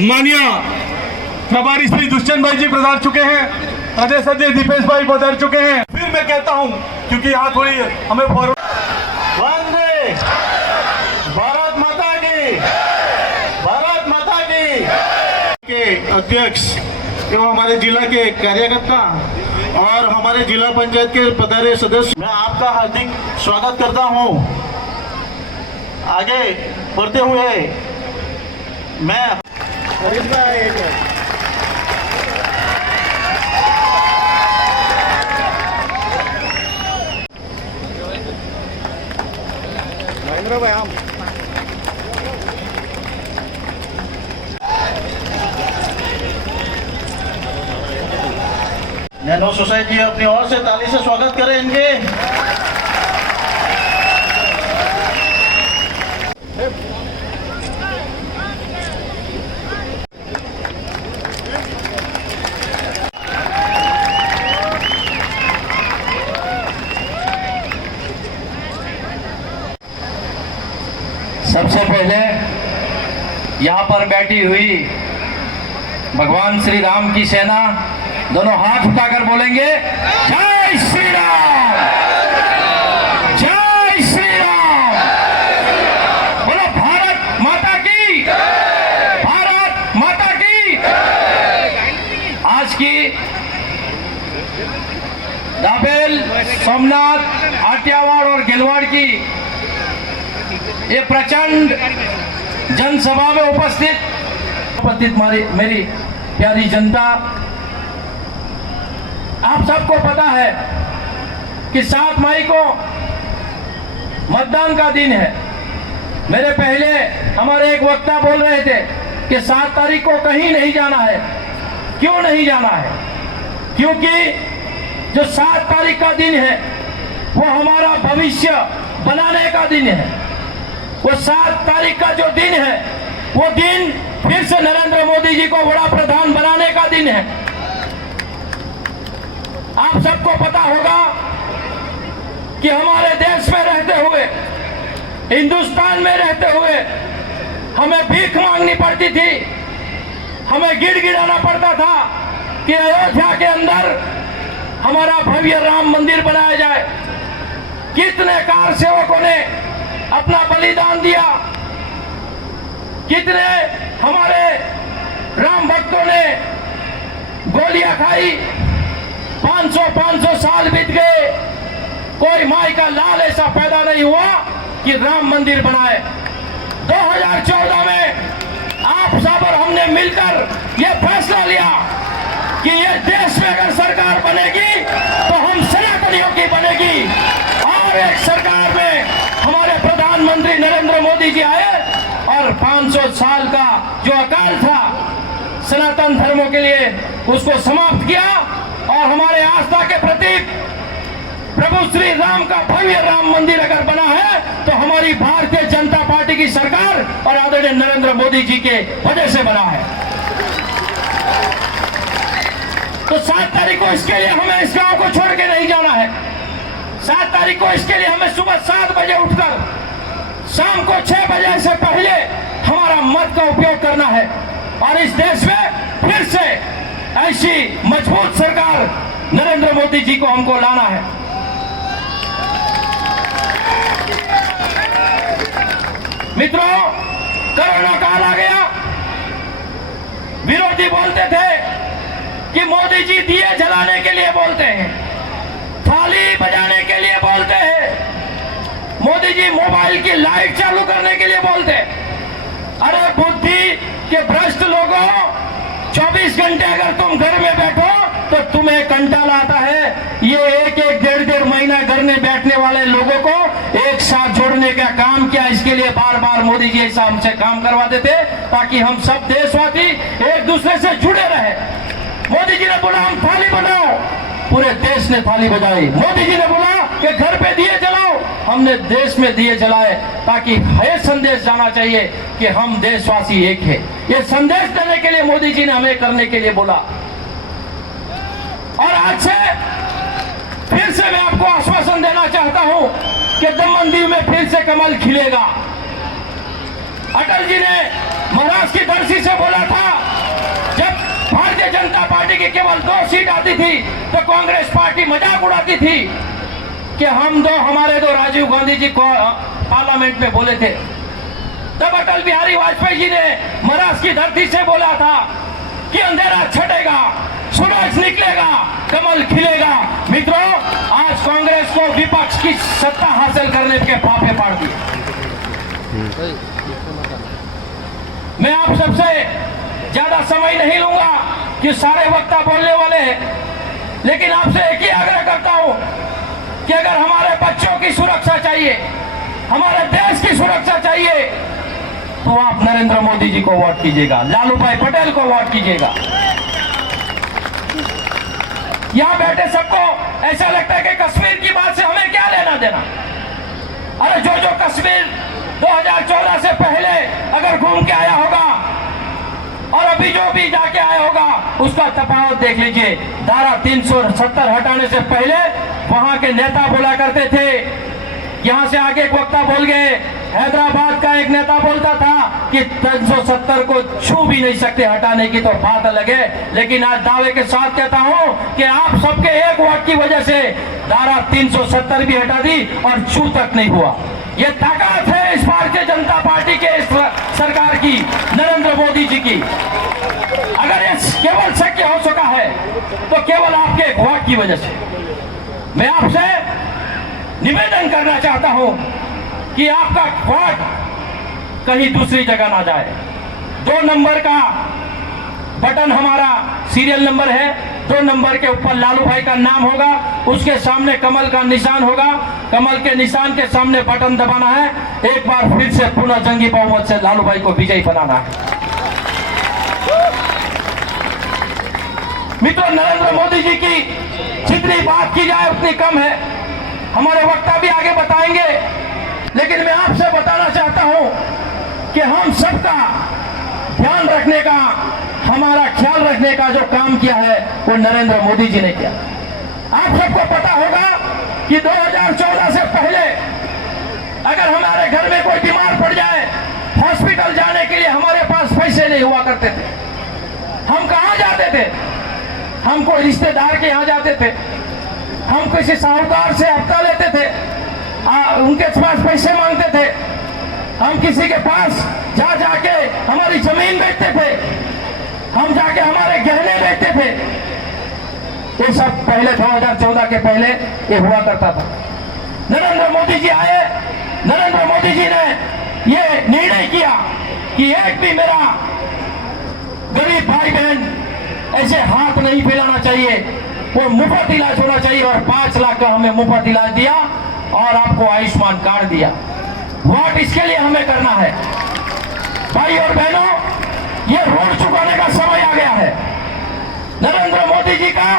माननीय प्रभारी श्री दुष्यंत भाई जी पधार चुके हैं, अध्यक्ष दीपेश भाई पधार चुके हैं। फिर मैं कहता हूं क्योंकि यहाँ थोड़ी हमें वंदे भारत माता की, भारत माता की के अध्यक्ष एवं हमारे जिला के कार्यकर्ता और हमारे जिला पंचायत के पधारे सदस्य, मैं आपका हार्दिक स्वागत करता हूं। आगे बढ़ते हुए मैं नैनो सोसाइटी अपनी ओर से ताली से स्वागत करें इनके। सबसे पहले यहाँ पर बैठी हुई भगवान श्री राम की सेना दोनों हाथ उठाकर बोलेंगे जय श्री राम, जय श्री राम। बोलो भारत माता की, भारत माता की। आज की दाबेल, सोमनाथ, आटियावाड़ और गेलवाड़ की ये प्रचंड जनसभा में उपस्थित मेरी प्यारी जनता, आप सबको पता है कि 7 मई को मतदान का दिन है। मेरे पहले हमारे एक वक्ता बोल रहे थे कि 7 तारीख को कहीं नहीं जाना है। क्यों नहीं जाना है? क्योंकि जो 7 तारीख का दिन है वो हमारा भविष्य बनाने का दिन है। वो 7 तारीख का जो दिन है वो दिन फिर से नरेंद्र मोदी जी को बड़ा प्रधान बनाने का दिन है। आप सबको पता होगा कि हमारे देश में रहते हुए, हिंदुस्तान में रहते हुए हमें भीख मांगनी पड़ती थी, हमें गिड़गिड़ाना पड़ता था कि अयोध्या के अंदर हमारा भव्य राम मंदिर बनाया जाए। कितने कार सेवकों ने अपना बलिदान दिया, कितने हमारे राम भक्तों ने गोलियां खाई। 500 साल बीत गए, कोई माई का लाल ऐसा पैदा नहीं हुआ कि राम मंदिर बनाए। 2014 में आप सब और हमने मिलकर यह फैसला लिया कि ये देश में अगर सरकार बनेगी तो हम सनातनियों की बनेगी। और एक सरकार में हमारे प्रधानमंत्री नरेंद्र मोदी जी आए और 500 साल का जो अकाल था सनातन धर्मों के लिए उसको समाप्त किया और हमारे आस्था के प्रतीक प्रभु श्री राम का भव्य राम मंदिर अगर बना है तो हमारी भारतीय जनता पार्टी की सरकार और आदरणीय नरेंद्र मोदी जी के वजह से बना है। तो 7 तारीख को इसके लिए हमें इस गांव को छोड़ के नहीं जाना है। 7 तारीख को इसके लिए हमें सुबह 7 बजे उठकर शाम को 6 बजे से पहले हमारा मत का उपयोग करना है और इस देश में फिर से ऐसी मजबूत सरकार नरेंद्र मोदी जी को हमको लाना है। मित्रों, कोरोना काल आ गया। विरोधी बोलते थे कि मोदी जी दिए जलाने के लिए बोलते हैं, थाली बजाने के लिए बोलते हैं, मोदी जी मोबाइल की लाइट चालू करने के लिए बोलते। अरे बुद्धि के भ्रष्ट लोगों, 24 घंटे अगर तुम घर में बैठो तो तुम्हें कंटाला आता है। ये एक डेढ़ महीना घर में बैठने वाले लोगों को एक साथ जोड़ने का काम किया। इसके लिए बार बार मोदी जी ऐसा हमसे काम करवाते थे ताकि हम सब देशवासी एक दूसरे से जुड़े रहे। मोदी जी ने बोला हम थाली बजाओ, पूरे देश ने थाली बजाई। मोदी जी ने बोला कि घर पे दिए जलाओ, हमने देश में दिए जलाए ताकि यह संदेश जाना चाहिए कि हम देशवासी एक है। ये संदेश देने के लिए मोदी जी ने हमें करने के लिए बोला। और आज से फिर से मैं आपको आश्वासन देना चाहता हूं कि दमन दीव में फिर से कमल खिलेगा। अटल जी ने महाराष्ट्र की धरती से बोला था, जब भारतीय जनता पार्टी की केवल 2 सीट आती थी तो कांग्रेस पार्टी मजाक उड़ाती थी कि हमारे दो राजीव गांधी जी को पार्लियामेंट में बोले थे। तब अटल बिहारी वाजपेयी जी ने महाराष्ट्र की धरती से बोला था कि अंधेरा छटेगा, सूरज निकलेगा, कमल खिलेगा। मित्रों, आज कांग्रेस को विपक्ष की सत्ता हासिल करने के फाफे पाड़ दिए। मैं आप सबसे ज्यादा समय नहीं लूंगा कि सारे वक्ता बोलने वाले हैं, लेकिन आपसे एक ही आग्रह करता हूं कि अगर हमारे बच्चों की सुरक्षा चाहिए, हमारे देश की सुरक्षा चाहिए, तो आप नरेंद्र मोदी जी को वोट कीजिएगा, लालू भाई पटेल को वोट कीजिएगा। यहां बैठे सबको ऐसा लगता है कि कश्मीर की बात से हमें क्या लेना देना। अरे जो कश्मीर 2014 से पहले अगर घूम के आया होगा और अभी जो भी जाके आया होगा, उसका तफावत देख लीजिए। धारा 370 हटाने से पहले वहां के नेता बोला करते थे, यहां से आगे एक वक्ता बोल गए, हैदराबाद का एक नेता बोलता था कि 370 को छू भी नहीं सकते, हटाने की तो बात अलग है। लेकिन आज दावे के साथ कहता हूं कि आप सबके एक वोट की वजह से धारा 370 भी हटा दी और छू तक नहीं हुआ। ये ताकत है इस भारतीय जनता पार्टी के इस सरकार की, नरेंद्र मोदी जी की। अगर ये केवल शक्य हो सका है तो केवल आपके एक वोट की वजह से। मैं आपसे निवेदन करना चाहता हूं कि आपका वोट कहीं दूसरी जगह ना जाए। 2 नंबर का बटन हमारा सीरियल नंबर है, 2 नंबर के ऊपर लालू भाई का नाम होगा, उसके सामने कमल का निशान होगा, कमल के निशान के सामने बटन दबाना है। एक बार फिर से पुनः जंगी बहुमत से लालू भाई को विजयी बनाना है। मित्रों, नरेंद्र मोदी जी की जितनी बात की जाए उतनी कम है, हमारे वक्ता भी आगे बताएंगे। लेकिन मैं आपसे बताना चाहता हूं कि हम सबका ध्यान रखने का, हमारा ख्याल रखने का जो काम किया है वो नरेंद्र मोदी जी ने किया। आप सबको पता होगा कि 2014 से पहले अगर हमारे घर में कोई बीमार पड़ जाए, हॉस्पिटल जाने के लिए हमारे पास पैसे नहीं हुआ करते थे। हम कहां जाते थे? हम कोई रिश्तेदार के यहां जाते थे, हम किसी साहूकार से हफ्ता लेते थे, उनके पास पैसे मांगते थे, हम किसी के पास जाके हमारी जमीन बेचते थे, हम जाके हमारे गहने बेचते थे। ये सब पहले 2014 के पहले ये हुआ करता था। नरेंद्र मोदी जी आए, नरेंद्र मोदी जी ने ये निर्णय किया कि एक भी मेरा गरीब भाई बहन ऐसे हाथ नहीं फैलाना चाहिए, वो मुफ्त इलाज होना चाहिए। और 5 लाख का हमें मुफ्त इलाज दिया और आपको आयुष्मान कार्ड दिया। वोट इसके लिए हमें करना है। भाई और बहनों, ये ऋण चुकाने का समय आ गया है। नरेंद्र मोदी जी का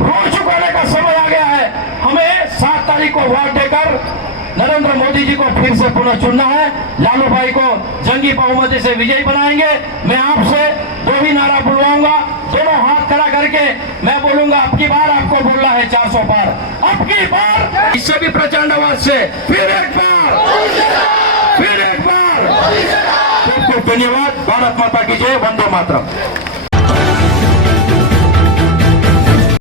ऋण चुकाने का समय आ गया है। हमें 7 तारीख को वोट देकर नरेंद्र मोदी जी को फिर से पुनः चुनना है। लालू भाई को जंगी बहुमत से विजयी बनाएंगे। मैं आपसे 2 ही नारा बुलवाऊंगा, दोनों हाथ खड़ा करके मैं बोलूंगा, अब की बार आपको बोलना है 400 पार, अब की बार। इस सभी प्रचंड आवाज से फिर एक बार, फिर एक बार। खूब खूब धन्यवाद। भारत माता की जय, वंदे मातरम।